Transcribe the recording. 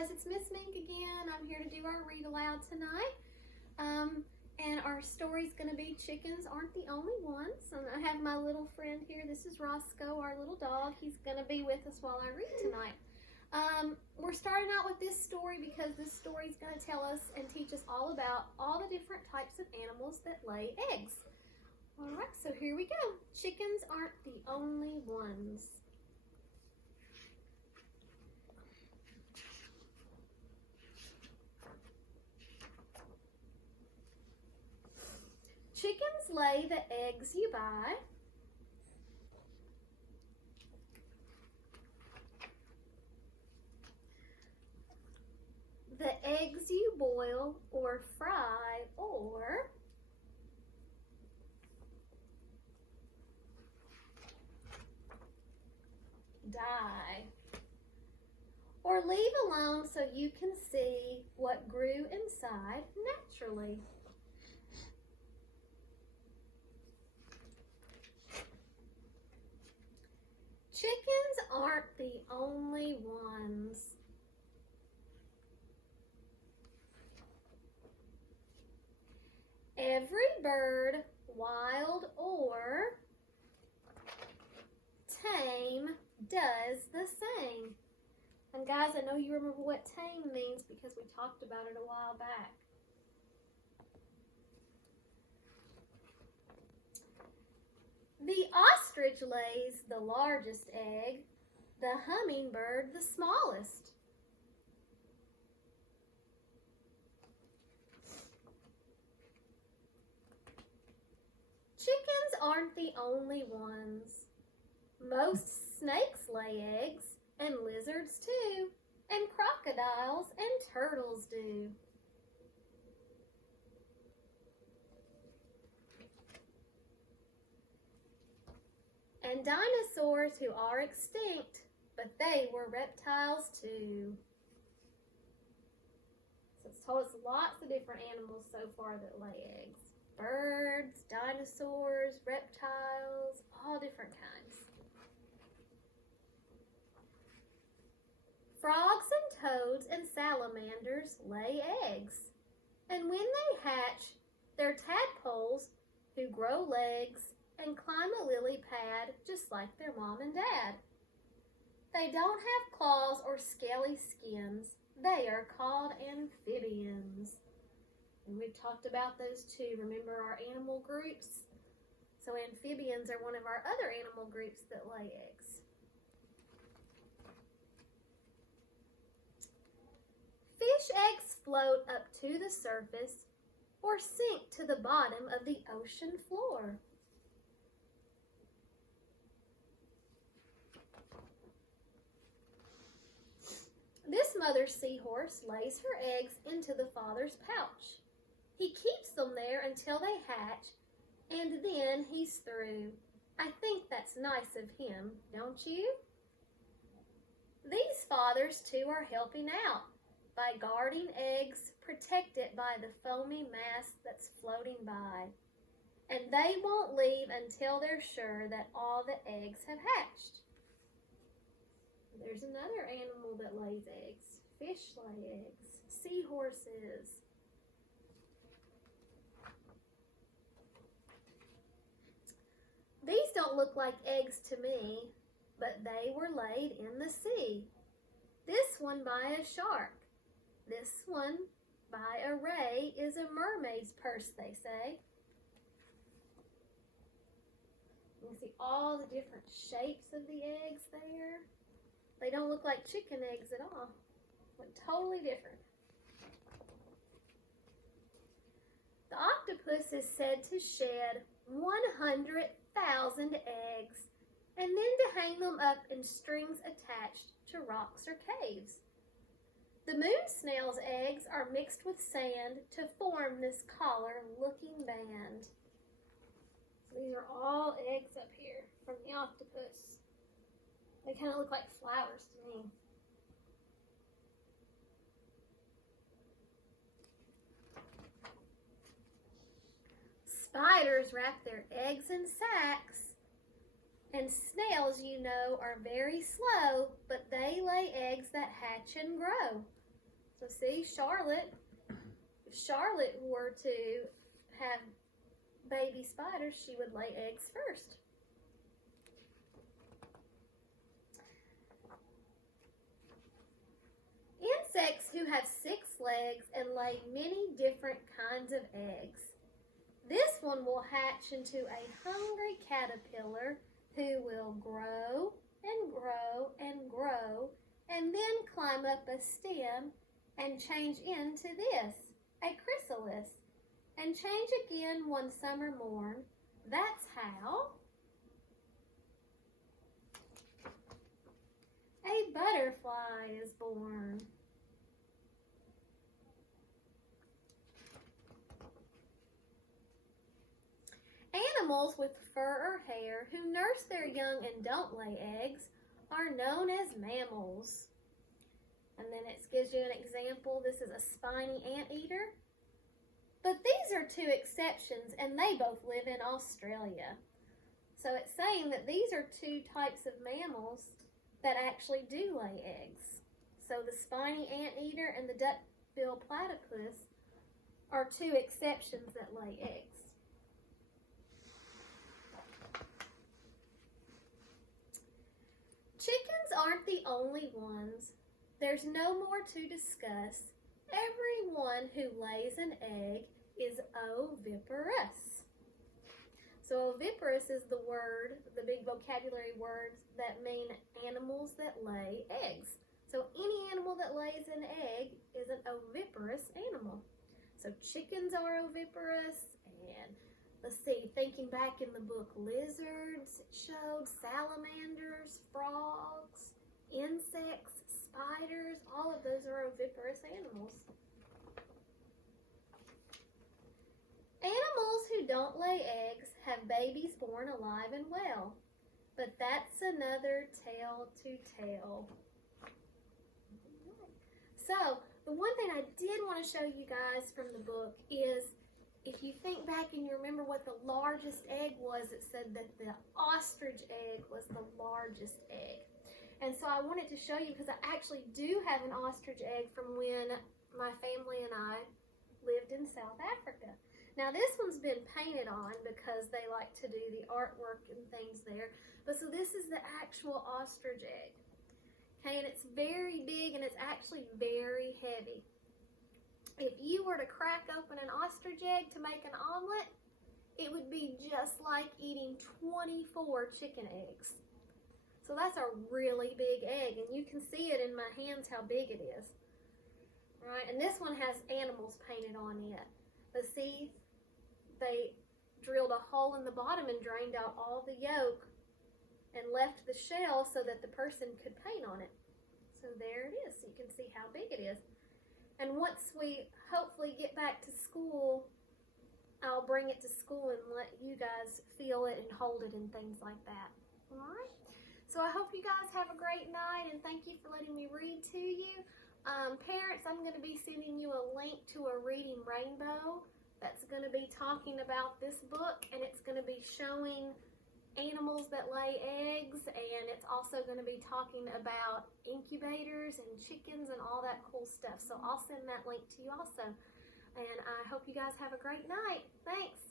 guys, it's Miss Mink again. I'm here to do our read aloud tonight. And our story's going to be Chickens Aren't the Only Ones. And I have my little friend here. This is Roscoe, our little dog. He's going to be with us while I read tonight. We're starting out with this story because this story is going to tell us and teach us all about all the different types of animals that lay eggs. All right, so here we go. Chickens aren't the only ones. Chickens lay the eggs you buy. The eggs you boil or fry or dye. Or leave alone so you can see what grew inside naturally. Chickens aren't the only ones. Every bird, wild or tame, does the same. And guys, I know you remember what tame means because we talked about it a while back. The ostrich lays the largest egg, the hummingbird the smallest. Chickens aren't the only ones. Most snakes lay eggs, and lizards too, and crocodiles and turtles do. And dinosaurs who are extinct, but they were reptiles too. So it's told us lots of different animals so far that lay eggs. Birds, dinosaurs, reptiles, all different kinds. Frogs and toads and salamanders lay eggs. And when they hatch, they're tadpoles who grow legs and climb a lily pad just like their mom and dad. They don't have claws or scaly skins. They are called amphibians. And we've talked about those too. Remember our animal groups? So amphibians are one of our other animal groups that lay eggs. Fish eggs float up to the surface or sink to the bottom of the ocean floor. This mother seahorse lays her eggs into the father's pouch. He keeps them there until they hatch, and then he's through. I think that's nice of him, don't you? These fathers too are helping out by guarding eggs protected by the foamy mass that's floating by. And they won't leave until they're sure that all the eggs have hatched. There's another animal that lays eggs. Fish lay eggs. Seahorses. These don't look like eggs to me, but they were laid in the sea. This one by a shark. This one by a ray is a mermaid's purse, they say. You can see all the different shapes of the eggs there. They don't look like chicken eggs at all. Look totally different. The octopus is said to shed 100,000 eggs and then to hang them up in strings attached to rocks or caves. The moon snail's eggs are mixed with sand to form this collar-looking band. So these are all eggs up here from the octopus. They kind of look like flowers to me. Spiders wrap their eggs in sacks. And snails, you know, are very slow, but they lay eggs that hatch and grow. So see, Charlotte, if Charlotte were to have baby spiders, she would lay eggs first. Insects who have 6 legs and lay many different kinds of eggs. This one will hatch into a hungry caterpillar who will grow and grow and grow and then climb up a stem and change into this, a chrysalis, and change again one summer morn. That's how a butterfly is born. Animals with fur or hair who nurse their young and don't lay eggs are known as mammals. And then it gives you an example. This is a spiny anteater. But these are 2 exceptions, and they both live in Australia. So it's saying that these are 2 types of mammals that actually do lay eggs. So the spiny anteater and the duck-billed platypus are 2 exceptions that lay eggs. Chickens aren't the only ones. There's no more to discuss. Everyone who lays an egg is oviparous. So oviparous is the word, the big vocabulary words that mean animals that lay eggs. So any animal that lays an egg is an oviparous animal. So chickens are oviparous, and let's see, thinking back in the book, lizards, it showed salamanders, frogs, insects, spiders, all of those are oviparous animals. Animals who don't lay eggs have babies born alive and well, but that's another tale to tell. So, the one thing I did want to show you guys from the book is, if you think back and you remember what the largest egg was, it said that the ostrich egg was the largest egg. And so I wanted to show you, because I actually do have an ostrich egg from when my family and I lived in South Africa. Now this one's been painted on because they like to do the artwork and things there. But so this is the actual ostrich egg. Okay, and it's very big and it's actually very heavy. If you were to crack open an ostrich egg to make an omelet, it would be just like eating 24 chicken eggs. So that's a really big egg, and you can see it in my hands how big it is. All right, and this one has animals painted on it. But see, they drilled a hole in the bottom and drained out all the yolk and left the shell so that the person could paint on it. So there it is, so you can see how big it is. And once we hopefully get back to school, I'll bring it to school and let you guys feel it and hold it and things like that. All right? So I hope you guys have a great night, and thank you for letting me read to you. Parents, I'm going to be sending you a link to a Reading Rainbow that's going to be talking about this book, and it's going to be showing animals that lay eggs, and it's also going to be talking about incubators and chickens and all that cool stuff. So I'll send that link to you also. And I hope you guys have a great night. Thanks.